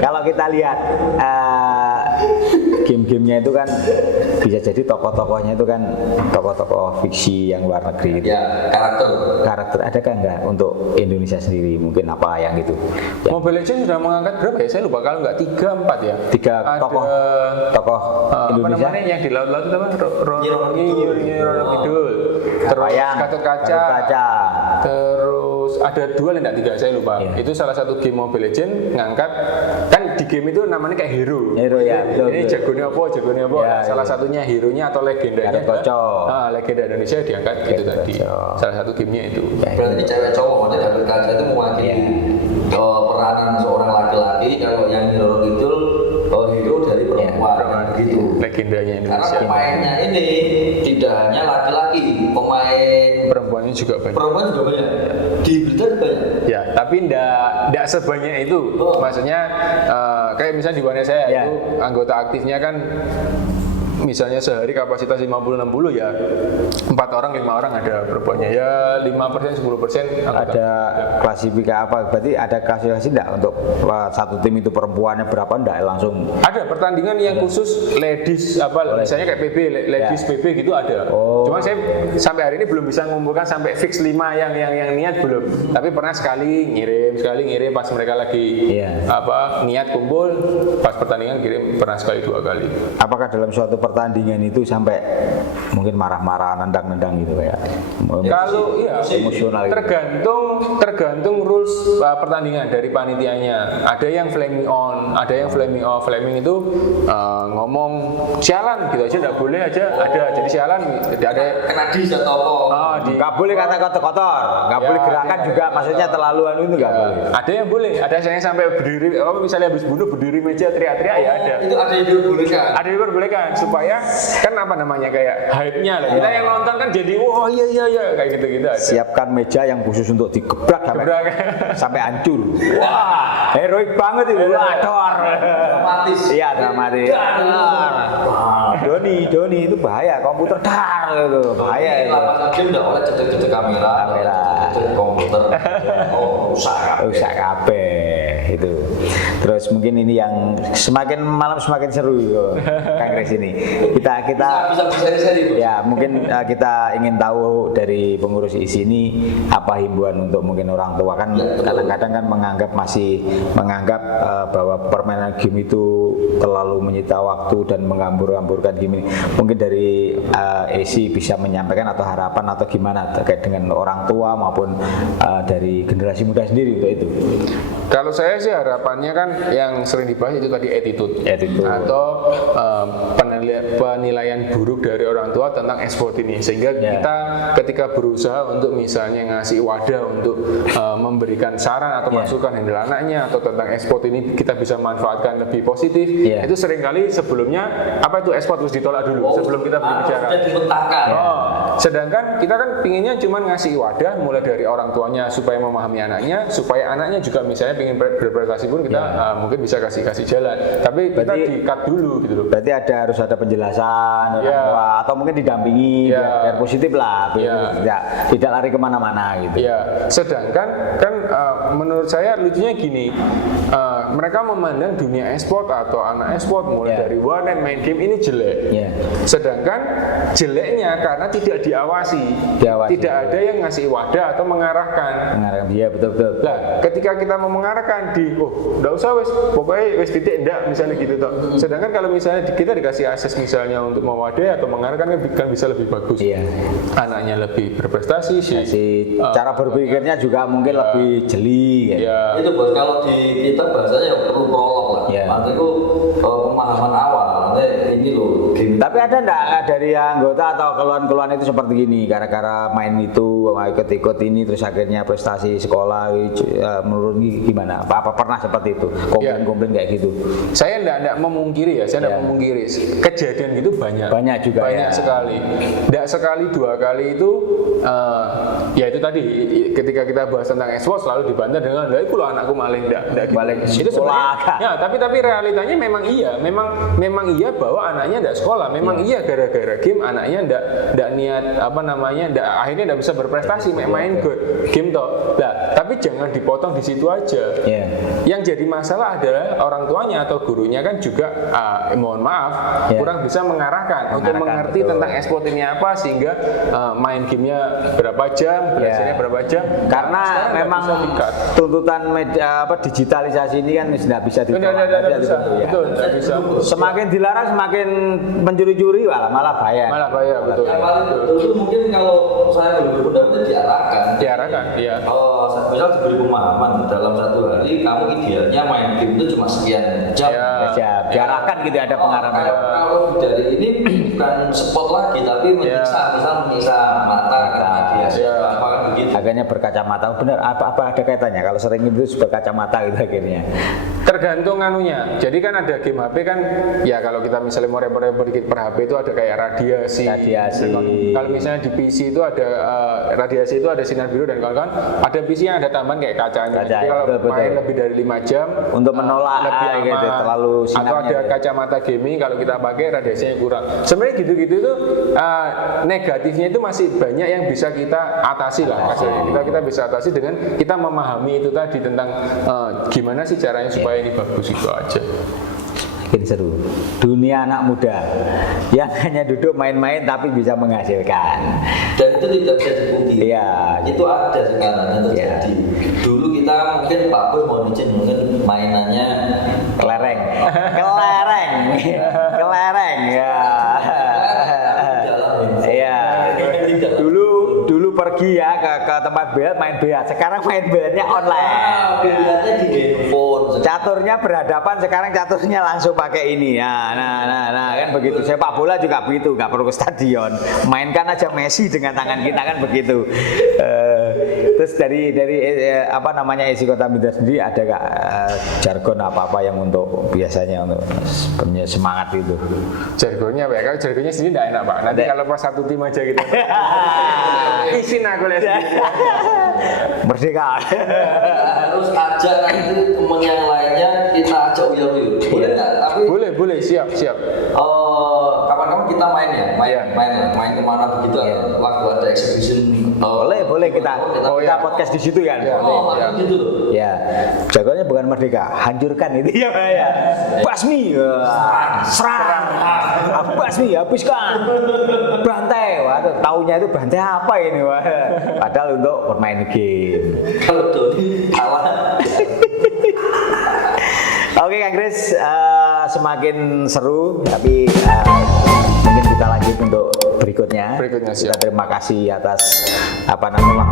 Kalau kita lihat game-gamenya itu kan bisa jadi tokoh-tokohnya itu kan tokoh-tokoh fiksi yang luar negeri gitu. Ya, karakter adakah enggak untuk Indonesia sendiri mungkin apa yang gitu ya. Mobile Legends sudah mengangkat berapa ya? Saya lupa kalau enggak 3-4 ya. 3 tokoh Indonesia yang di laut-laut itu apa? Roro Kidul. Terus Gatot Kaca. Terus ada 2 enggak 3 saya lupa. Itu salah satu game Mobile Legends ngangkat kan di game itu namanya kayak hero ya. Ini jagonya apa? Salah satunya hero-nya atau legendanya legenda Indonesia diangkat gitu tadi. Salah satu gamenya itu. Berarti cewek cowok Gatot Kaca itu mewakili peranan seorang laki-laki laki-laki, kalau yang Roro Kidul hero dari perempuan gitu. Legendanya Karena Indonesia. pemainnya ini tidak hanya laki-laki, pemain Perempuannya juga banyak. perempuan juga banyak. Di Blitar banyak. Ya, tapi ndak sebanyak itu. Oh. Maksudnya kayak misalnya di Warna saya Ya. itu anggota aktifnya kan misalnya sehari kapasitas 50-60 ya 4 orang 5 orang ada perempuannya ya 5% 10% Ada klasifikasi apa? Berarti ada klasifikasi enggak untuk satu tim itu perempuannya berapa enggak langsung? ada pertandingan yang khusus ladies misalnya kayak PB ladies Ya. PB gitu ada. Oh. Cuma saya sampai hari ini belum bisa mengumpulkan sampai fix 5 yang niat belum. Tapi pernah sekali ngirim pas mereka lagi Iya. niat kumpul pas pertandingan kirim pernah sekali 2 kali. Apakah dalam suatu pertandingan itu sampai mungkin marah-marah, nendang-nendang gitu kayak? Kalau iya Emosional gitu. tergantung rules pertandingan dari panitianya. Ada yang flaming on, ada yang flaming off. Flaming itu ngomong sialan gitu aja nggak boleh aja ada. Jadi sialan tidak ada. Kena dis atau apa? Nggak boleh kata kotor-kotor, nggak Ya, boleh gerakan tidak. juga, maksudnya terlalu itu nggak boleh. Ada yang boleh, ada yang sampai berdiri, misalnya habis bunuh berdiri meja teriak-teriak ya ada. Itu ada yang diperbolehkan. Ada yang diperbolehkan supaya kan apa namanya kayak hype-nya lah. Kita yang nonton kan jadi oh iya kayak gitu-gitu aja. Siapkan meja yang khusus untuk digebrak sampai, Gebrak. sampai hancur. Wah, heroik banget itu. Wah, dor. Dramatis. Iya, dramatis. Doni itu bahaya, komputer dar gitu. Bahaya Ini itu. lapangan game udah oleh cedek-cedek kamera, cedek komputer. Oh, rusak. Rusak kabeh itu. Terus mungkin ini yang semakin malam semakin seru Kang Kris ini. Kita Bisa berseri-seri, Bos. ya mungkin kita ingin tahu dari pengurus ISI ini apa himbauan untuk mungkin orang tua kan Ya, betul. kadang-kadang kan masih menganggap bahwa permainan game itu terlalu menyita waktu dan menggambur-gamburkan game ini. Mungkin dari ISI bisa menyampaikan atau harapan atau gimana terkait dengan orang tua maupun dari generasi muda sendiri untuk itu. Kalau saya sih harapannya kan yang sering dibahas itu tadi attitude. Atau penilaian buruk dari orang tua tentang e-sport ini sehingga kita ketika berusaha untuk misalnya ngasih wadah untuk memberikan saran atau masukan handle anaknya atau tentang e-sport ini kita bisa manfaatkan lebih positif itu seringkali sebelumnya apa itu e-sport harus ditolak dulu sebelum kita berbicara. Sudah dipetakan. Sedangkan kita kan pinginnya cuma ngasih wadah mulai dari orang tuanya supaya memahami anaknya supaya anaknya juga misalnya pengen berprestasi pun kita mungkin bisa kasih jalan tapi kita di-cut dulu gitu loh. Berarti harus ada penjelasan orang tua atau mungkin didampingi biar positif lah, tidak lari kemana-mana gitu. Ya, sedangkan kan menurut saya lucunya gini, mereka memandang dunia e-sport atau anak e-sport mulai dari warnet main game ini jelek. Sedangkan jeleknya karena tidak diawasi. Tidak ada yang ngasih wadah atau mengarahkan. Iya betul. Lah, ketika kita mau mengarahkan enggak usah wes, pokoknya wes titik enggak misalnya gitu toh. Sedangkan kalau misalnya kita dikasih akses misalnya untuk mewadai atau mengarahkan kan bisa lebih bagus. Anaknya lebih berprestasi sih. Cara berpikirnya juga mungkin lebih jeli gitu. Itu Bos, kalau di kita bahasanya ya perlu prolog lah. Nanti itu pemahaman awal. Nanti ini loh game. Tapi ada enggak dari anggota atau keluhan-keluhan itu seperti gini gara-gara main itu ikut-ikut ini terus akhirnya prestasi sekolah menurun gimana? Apa pernah seperti itu? Komplain-komplain kayak gitu. Saya enggak memungkiri ya, saya enggak memungkiri. Kejadian gitu banyak. Banyak juga banyak sekali. Enggak sekali 2 kali itu ya itu tadi ketika kita bahas tentang e-sport selalu dibantah dengan lah itu anakku maling enggak Maling itu sebenarnya ya tapi realitanya memang iya bahwa anaknya enggak sekolah memang iya gara-gara game anaknya enggak niat akhirnya enggak bisa berprestasi main game toh lah tapi jangan dipotong di situ aja yang jadi masalah adalah orang tuanya atau gurunya kan juga mohon maaf kurang bisa mengarahkan untuk mengerti tentang e-sport ini apa sehingga main gamenya berapa jam belajarnya berapa jam karena memang tuntutan media digitalisasi ini kan tidak bisa ditolak. Betul, tidak bisa. Semakin dilarang semakin mencuri-curi malah bahaya. Betul. Yang paling betul itu mungkin kalau saya boleh berpendapat diarahkan, iya. Kalau misal diberi pemahaman dalam 1 hari kamu idealnya main game itu cuma sekian jam. Diarahkan gitu ada pengarahan. Kalau dari ini bukan spot lagi tapi menyiksa, misal menyiksa mata karena dia apa kan begitu. akhirnya berkacamata. Benar, apa ada kaitannya kalau sering itu berkacamata gitu akhirnya? Tergantung anunya. Jadi kan ada game HP kan, ya kalau kita misalnya mau repot-repot dikit per HP itu ada kayak radiasi. Kalau misalnya di PC itu ada radiasi itu ada sinar biru dan kawan-kawan. Ada PC yang ada tambahan kayak kacanya. Jadi kalau main lebih dari 5 jam untuk menolak lebih aman, gitu, terlalu sinarnya. atau ada kacamata gaming kalau kita pakai radiasinya kurang. Sebenarnya gitu-gitu tuh negatifnya itu masih banyak yang bisa kita atasi lah. Kita bisa atasi dengan kita memahami itu tadi tentang gimana sih caranya supaya ini bagus, itu aja. Makin seru. Dunia anak muda yang hanya duduk main-main tapi bisa menghasilkan. Dan itu tidak bisa dipungkiri. Iya. Itu ada sekarang yang terjadi. Dulu kita mungkin Pak Bos mau izin mungkin mainannya Kelereng ya. Iya. Dulu pergi ya ke tempat biliar main biliar. Sekarang main biliarnya online. Biliarnya di handphone. Caturnya berhadapan, sekarang caturnya langsung pakai ini. Nah, kan begitu. Sepak bola juga begitu, nggak perlu ke stadion. Mainkan aja Messi dengan tangan kita kan begitu. Terus dari apa namanya isi Kota Blitar sendiri ada nggak jargon apa yang untuk biasanya untuk semangat itu? Jargonnya apa ya? Kalau jargonnya sendiri nggak enak Pak. Nanti kalau pas satu tim aja gitu. Isin aku lihat sendiri. Merdeka. Terus ajak nanti temen yang lainnya kita ajak uyur-uyur. Boleh nggak? Tapi boleh siap. Kapan-kapan kita main ya, main kemana begitu waktu ada exhibition. Boleh kita podcast di situ kan? Maksudnya gitu loh. Ya, jagoannya bukan merdeka, hancurkan itu ya Pak ya. Basmi, serang, basmi, habiskan, bantai. Waduh, taunya itu bantai apa ini Wah? Padahal untuk bermain game. Kalau Doni kalah. Oke Kang Kris, semakin seru, tapi mungkin kita lanjut untuk berikutnya. Kita terima kasih atas waktunya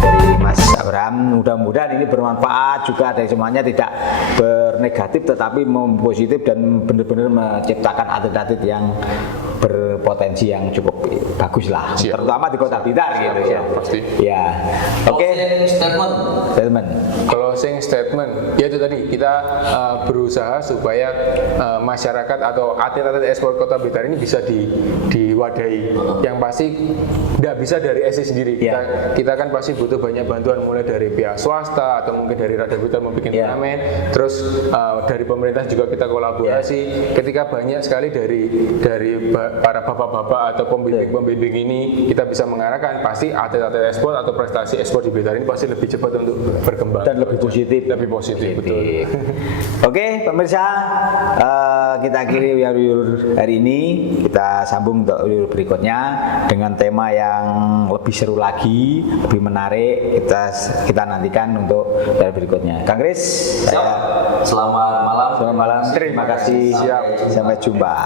dari Mas Abraham. Mudah-mudahan ini bermanfaat juga dari semuanya, tidak bernegatif tetapi positif dan benar-benar menciptakan atlet-atlet yang berpotensi yang cukup bagus lah, terutama di Kota Blitar gitu ya. Pasti. Ya. Oke. Closing statement. Ya itu tadi kita berusaha supaya masyarakat atau atlet-atlet e-sport Kota Blitar ini bisa diwadahi. Yang pasti tidak bisa dari SI sendiri. Kita kan pasti butuh banyak bantuan, mulai dari pihak swasta atau mungkin dari Radar Blitar membuat turnamen. Terus dari pemerintah juga kita kolaborasi. Ketika banyak sekali dari para bapak-bapak atau pembimbing ini kita bisa mengarahkan, pasti atlet-atlet e-sport atau prestasi e-sport di Blitar ini pasti lebih cepat untuk berkembang dan lebih positif. Betul. Oke, pemirsa, kita akhiri Uyur hari ini. Kita sambung untuk Uyur berikutnya dengan tema yang lebih seru lagi, lebih menarik. Kita nantikan untuk Uyur berikutnya. Kang Kris, Selamat malam. Terima kasih. Sampai jumpa.